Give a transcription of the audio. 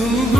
Seni